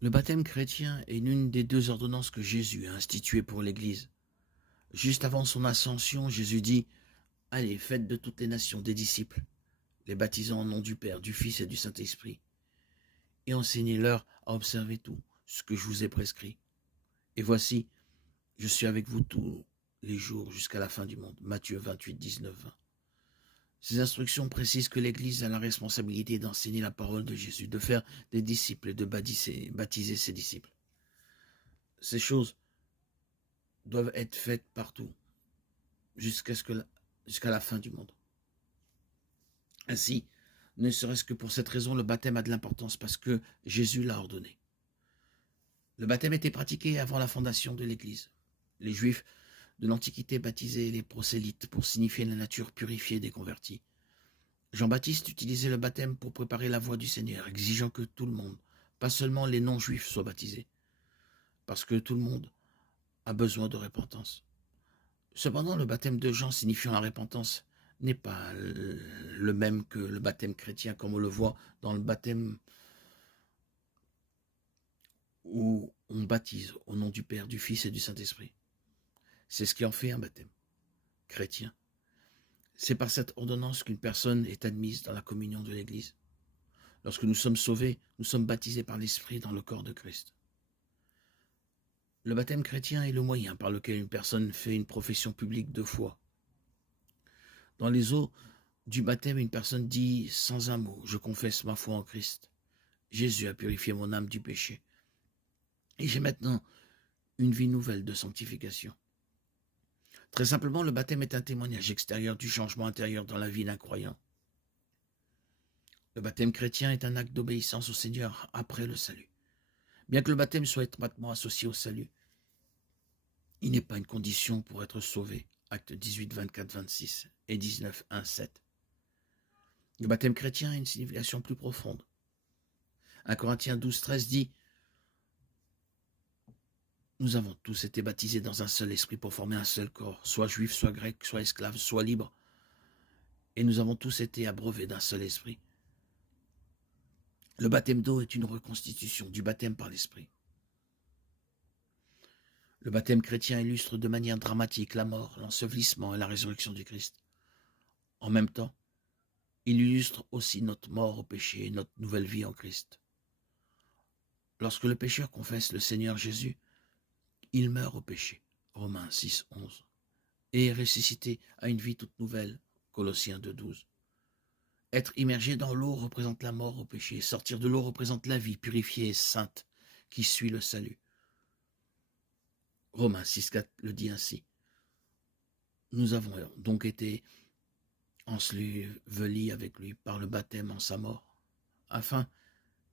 Le baptême chrétien est l'une des deux ordonnances que Jésus a instituées pour l'Église. Juste avant son ascension, Jésus dit « Allez, faites de toutes les nations des disciples, les baptisant au nom du Père, du Fils et du Saint-Esprit, et enseignez-leur à observer tout ce que je vous ai prescrit. Et voici, je suis avec vous tous les jours jusqu'à la fin du monde. » Matthieu 28, 19, 20. Ces instructions précisent que l'Église a la responsabilité d'enseigner la parole de Jésus, de faire des disciples et de baptiser ses disciples. Ces choses doivent être faites partout, jusqu'à la fin du monde. Ainsi, ne serait-ce que pour cette raison, le baptême a de l'importance parce que Jésus l'a ordonné. Le baptême était pratiqué avant la fondation de l'Église. Les Juifs de l'Antiquité baptisaient les prosélytes pour signifier la nature purifiée des convertis. Jean-Baptiste utilisait le baptême pour préparer la voie du Seigneur, exigeant que tout le monde, pas seulement les non-juifs, soient baptisés, parce que tout le monde a besoin de repentance. Cependant, le baptême de Jean signifiant la repentance n'est pas le même que le baptême chrétien, comme on le voit dans le baptême où on baptise au nom du Père, du Fils et du Saint-Esprit. C'est ce qui en fait un baptême chrétien. C'est par cette ordonnance qu'une personne est admise dans la communion de l'Église. Lorsque nous sommes sauvés, nous sommes baptisés par l'Esprit dans le corps de Christ. Le baptême chrétien est le moyen par lequel une personne fait une profession publique de foi. Dans les eaux du baptême, une personne dit sans un mot « Je confesse ma foi en Christ. Jésus a purifié mon âme du péché. Et j'ai maintenant une vie nouvelle de sanctification. » Très simplement, le baptême est un témoignage extérieur du changement intérieur dans la vie d'un croyant. Le baptême chrétien est un acte d'obéissance au Seigneur après le salut. Bien que le baptême soit étroitement associé au salut, il n'est pas une condition pour être sauvé. Actes 18, 24, 26 et 19, 1, 7. Le baptême chrétien a une signification plus profonde. 1 Corinthiens 12, 13 dit « Nous avons tous été baptisés dans un seul esprit pour former un seul corps, soit juif, soit grec, soit esclave, soit libre. Et nous avons tous été abreuvés d'un seul esprit. » Le baptême d'eau est une reconstitution du baptême par l'esprit. Le baptême chrétien illustre de manière dramatique la mort, l'ensevelissement et la résurrection du Christ. En même temps, il illustre aussi notre mort au péché et notre nouvelle vie en Christ. Lorsque le pécheur confesse le Seigneur Jésus, il meurt au péché, Romains 6, 11, et est ressuscité à une vie toute nouvelle, Colossiens 2, 12. Être immergé dans l'eau représente la mort au péché, sortir de l'eau représente la vie purifiée et sainte qui suit le salut. Romains 6, 4 le dit ainsi. Nous avons donc été ensevelis avec lui par le baptême en sa mort, afin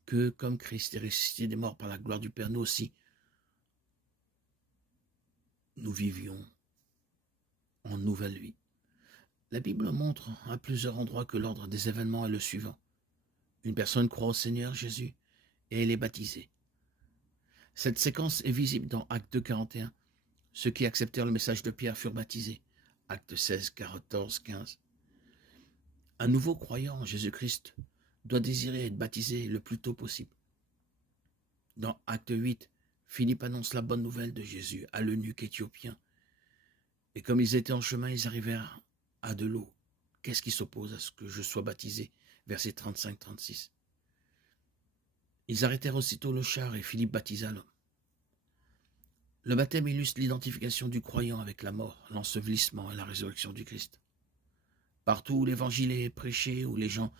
que, comme Christ est ressuscité des morts par la gloire du Père, nous aussi, nous vivions en nouvelle vie. La Bible montre à plusieurs endroits que l'ordre des événements est le suivant. Une personne croit au Seigneur Jésus et elle est baptisée. Cette séquence est visible dans Acte 41. Ceux qui acceptèrent le message de Pierre furent baptisés. Acte 16, 14, 15. Un nouveau croyant en Jésus-Christ doit désirer être baptisé le plus tôt possible. Dans Acte 8, Philippe annonce la bonne nouvelle de Jésus à l'eunuque éthiopien. Et comme ils étaient en chemin, ils arrivèrent à de l'eau. Qu'est-ce qui s'oppose à ce que je sois baptisé? Versets 35-36. Ils arrêtèrent aussitôt le char et Philippe baptisa l'homme. Le baptême illustre l'identification du croyant avec la mort, l'ensevelissement et la résurrection du Christ. Partout où l'évangile est prêché, où les gens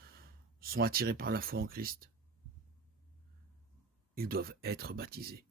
sont attirés par la foi en Christ, ils doivent être baptisés.